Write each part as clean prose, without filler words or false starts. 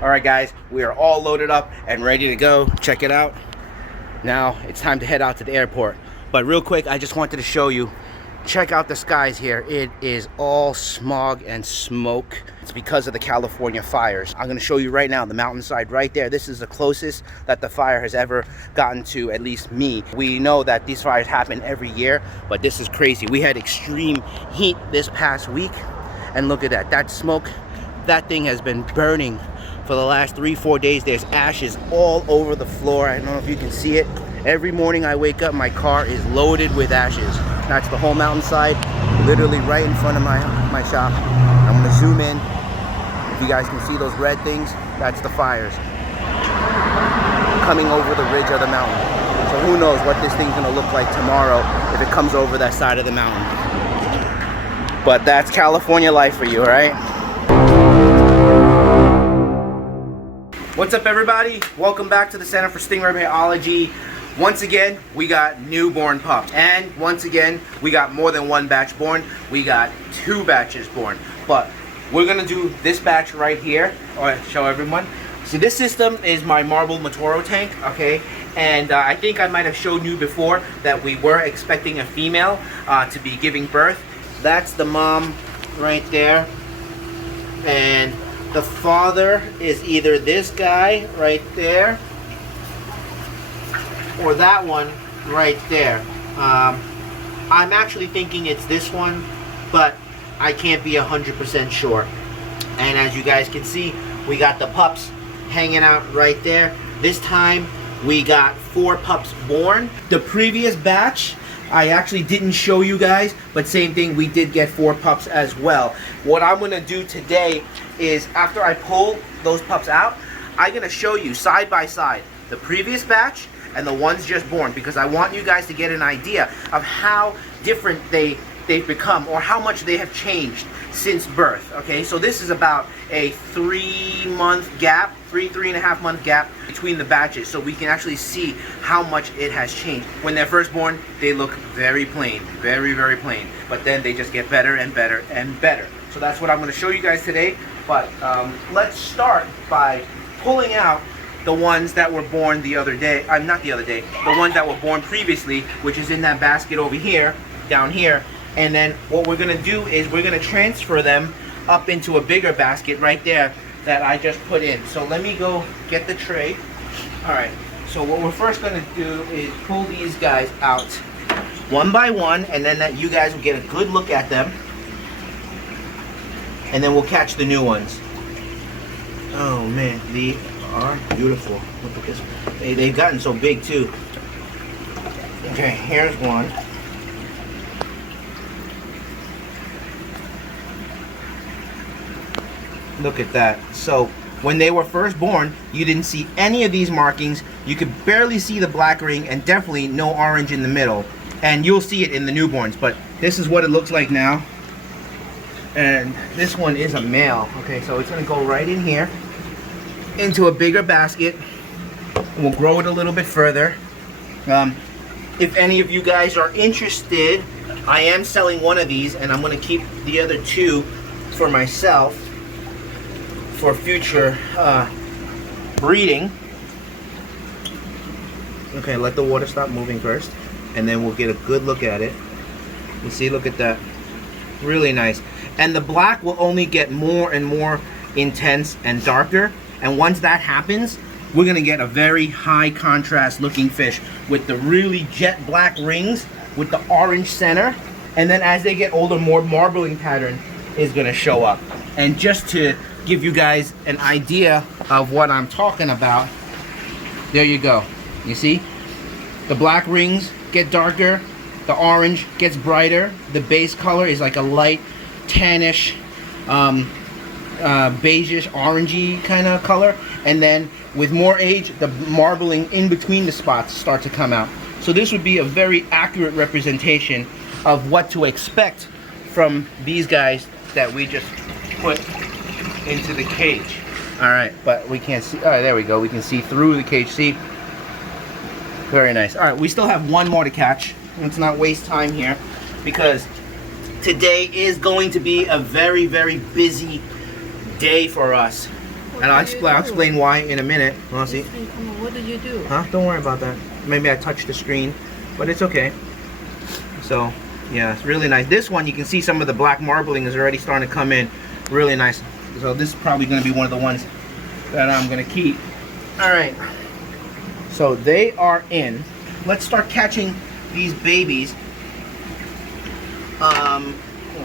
All right, guys, we are all loaded up and ready to go. Check it out. Now it's time to head out to the airport. But real quick, I just wanted to show you, check out the skies here. It is all smog and smoke. It's because of the California fires. I'm gonna show you right now the mountainside right there. This is the closest that the fire has ever gotten to, at least me. We know that these fires happen every year, but this is crazy. We had extreme heat this past week, and look at that. That smoke, that thing has been burning for the last 3-4 days. There's ashes all over the floor. I don't know if you can see it. Every morning I wake up, my car is loaded with ashes. That's the whole mountainside, literally right in front of my shop. I'm gonna zoom in. If you guys can see those red things, that's the fires coming over the ridge of the mountain. So who knows what this thing's gonna look like tomorrow if it comes over that side of the mountain. But that's California life for you, right? What's up, everybody? Welcome back to the Center for Stingray Biology. Once again, we got newborn pups, and once again, we got more than one batch born. We got 2 batches born, but we're gonna do this batch right here. All right, show everyone. So this system is my marble Motoro tank, okay? And I think I might have showed you before that we were expecting a female to be giving birth. That's the mom right there, and the father is either this guy right there or that one right there. I'm actually thinking it's this one, but I can't be 100% sure. And as you guys can see, we got the pups hanging out right there. This time we got 4 pups born. The previous batch I actually didn't show you guys, but same thing, we did get 4 pups as well. What I'm gonna do today is, after I pull those pups out, I'm gonna show you side by side the previous batch and the ones just born, because I want you guys to get an idea of how different they've become, or how much they have changed since birth. Okay, so this is about a 3-month gap, 3.5 month gap between the batches, so we can actually see how much it has changed. When they're first born, they look very plain, very plain, but then they just get better and better and better. So that's what I'm going to show you guys today. But let's start by pulling out the ones that were born the other day. Not the other day, the ones that were born previously, which is in that basket over here, down here. And then what we're gonna do is we're gonna transfer them up into a bigger basket right there that I just put in. So let me go get the tray. All right, so what we're first gonna do is pull these guys out one by one, and then that you guys will get a good look at them. And then we'll catch the new ones. Oh man, they are beautiful. Look at this. They've gotten so big too. Okay, here's one. Look at that. So when they were first born, you didn't see any of these markings. You could barely see the black ring, and definitely no orange in the middle. And you'll see it in the newborns, but this is what it looks like now. And this one is a male. Okay, so it's gonna go right in here into a bigger basket. We'll grow it a little bit further. If any of you guys are interested, I am selling one of these, and I'm gonna keep the other 2 for myself for future breeding. Okay, let the water stop moving first, and then we'll get a good look at it. You see, look at that. Really nice. And the black will only get more and more intense and darker. And once that happens, we're gonna get a very high contrast looking fish with the really jet black rings with the orange center. And then as they get older, more marbling pattern is gonna show up. And just to give you guys an idea of what I'm talking about, there you go. You see? The black rings get darker, the orange gets brighter, the base color is like a light tannish, beigeish, orangey kind of color, and then with more age, the marbling in between the spots start to come out. So this would be a very accurate representation of what to expect from these guys that we just put into the cage. All right, but we can't see. All right, there we go. We can see through the cage. See? Very nice. All right, we still have one more to catch. Let's not waste time here, because today is going to be a very busy day for us. And I'll explain why in a minute. Well, see. Come on, what did you do? Huh? Don't worry about that. Maybe I touched the screen, but it's okay. So, yeah, it's really nice. This one, you can see some of the black marbling is already starting to come in. Really nice. So this is probably going to be one of the ones that I'm going to keep. All right. So they are in. Let's start catching these babies.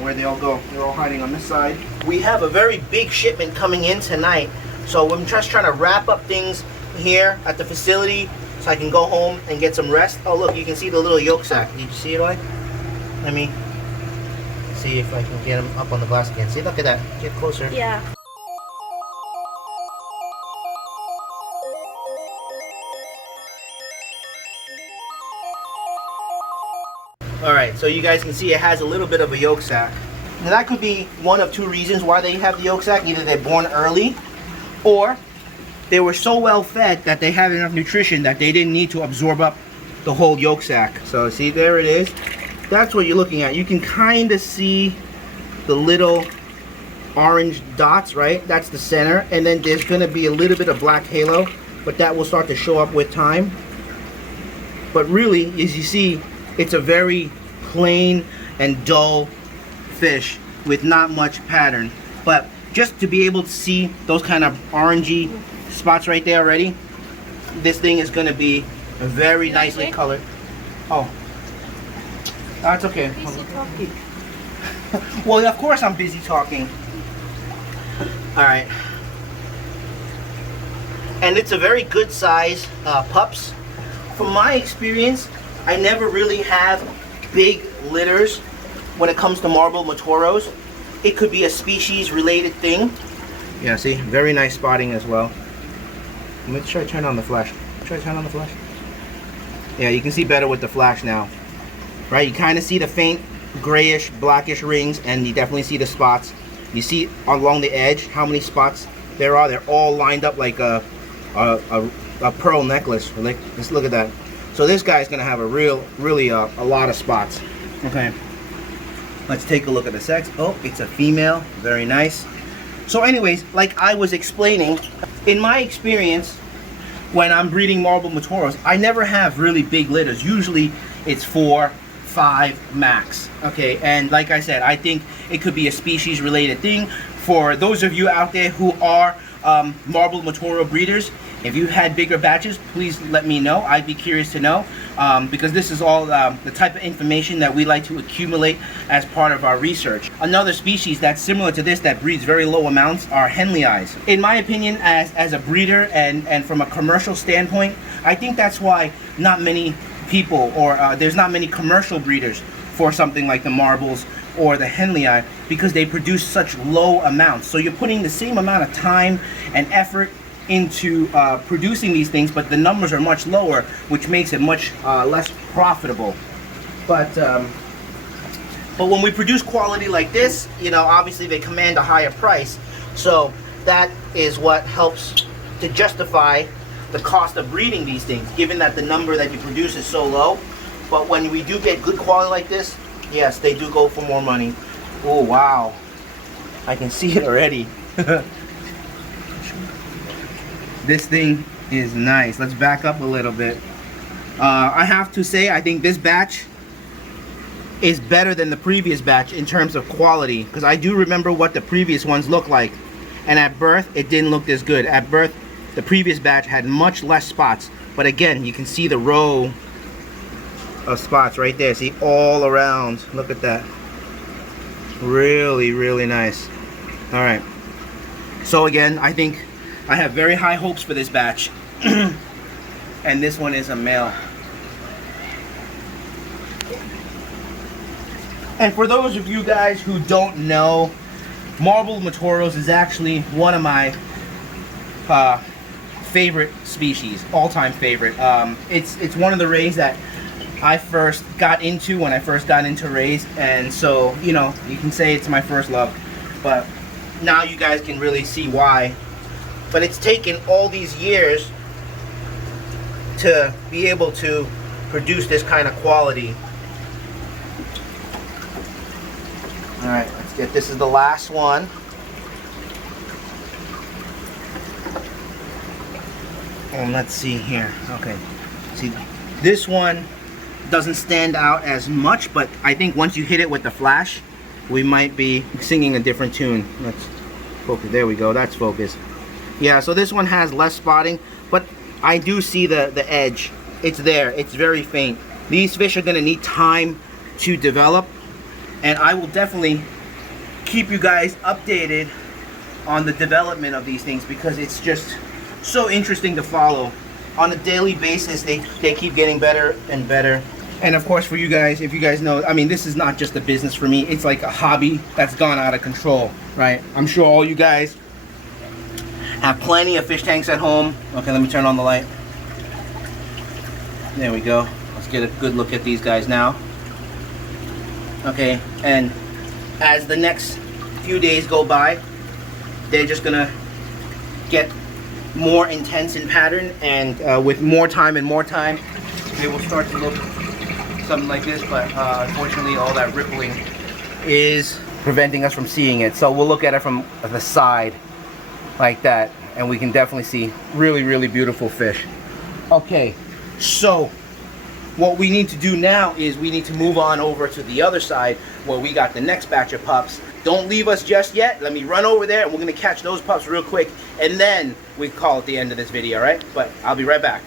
Where'd they all go? They're all hiding on this side. We have a very big shipment coming in tonight. So I'm just trying to wrap up things here at the facility so I can go home and get some rest. Oh, look, you can see the little yolk sac. Did you see it, like? Let me see if I can get them up on the glass again. See, look at that. Get closer. Yeah. Alright, so you guys can see it has a little bit of a yolk sac. Now that could be one of two reasons why they have the yolk sac. Either they're born early, or they were so well fed that they have enough nutrition that they didn't need to absorb up the whole yolk sac. So see, there it is. That's what you're looking at. You can kind of see the little orange dots, right? That's the center. And then there's going to be a little bit of black halo, but that will start to show up with time. But really, as you see, it's a very plain and dull fish with not much pattern. But just to be able to see those kind of orangey spots right there already, this thing is going to be very nicely colored. Oh, that's okay. Busy talking. Well, of course I'm busy talking. Alright. And it's a very good size pups. From my experience, I never really have big litters when it comes to marble Motoros. It could be a species related thing. Yeah, see, very nice spotting as well. Let me try to turn on the flash. Try to turn on the flash. Yeah, you can see better with the flash now. Right, you kind of see the faint grayish, blackish rings, and you definitely see the spots. You see along the edge how many spots there are. They're all lined up like a pearl necklace. Like, just look at that. So this guy's gonna have a really a lot of spots. Okay, let's take a look at the sex. Oh, it's a female. Very nice. So anyways, like I was explaining, in my experience, when I'm breeding marble Motoros, I never have really big litters. Usually it's 4, 5 max. Okay, and like I said, I think it could be a species related thing. For those of you out there who are marble Motoro breeders, if you had bigger batches, please let me know. I'd be curious to know, because this is all the type of information that we like to accumulate as part of our research. Another species that's similar to this that breeds very low amounts are Henleys. In my opinion, as a breeder and from a commercial standpoint, I think that's why not many people, or there's not many commercial breeders for something like the marbles or the Henley, because they produce such low amounts. So you're putting the same amount of time and effort into producing these things, but the numbers are much lower, which makes it much less profitable. But when we produce quality like this, you know, obviously they command a higher price. So that is what helps to justify the cost of breeding these things, given that the number that you produce is so low. But when we do get good quality like this, yes, they do go for more money. Oh wow, I can see it already. This thing is nice. Let's back up a little bit. I have to say, I think this batch is better than the previous batch in terms of quality, because I do remember what the previous ones looked like, and at birth it didn't look this good. At birth the previous batch had much less spots, but again you can see the row of spots right there. See, all around. Look at that. Really nice. All right, so again, I think I have very high hopes for this batch. And this one is a male. And for those of you guys who don't know, marble Motoros is actually one of my favorite species, all-time favorite. It's one of the rays that I first got into when I first got into rays, and so, you know, you can say it's my first love, but now you guys can really see why. But it's taken all these years to be able to produce this kind of quality. Alright, let's get, this is the last one. let's see here. Okay, see, this one doesn't stand out as much, but I think once you hit it with the flash, we might be singing a different tune. Let's focus. There we go. That's focused. Yeah, so this one has less spotting, but I do see the edge. It's there. It's very faint. These fish are going to need time to develop, and I will definitely keep you guys updated on the development of these things, because it's just so interesting to follow. On a daily basis, they keep getting better and better. And of course, for you guys, if you guys know, I mean, this is not just a business for me. It's like a hobby that's gone out of control, right? I'm sure all you guys have plenty of fish tanks at home. Okay, let me turn on the light. There we go. Let's get a good look at these guys now. Okay, and as the next few days go by, they're just gonna get more intense in pattern, and with more time, they will start to look something like this. But unfortunately, all that rippling is preventing us from seeing it. So we'll look at it from the side like that, and we can definitely see really, really beautiful fish. Okay, so what we need to do now is we need to move on over to the other side where we got the next batch of pups. Don't leave us just yet. Let me run over there, and we're gonna catch those pups real quick, and then we call it the end of this video, right? But I'll be right back.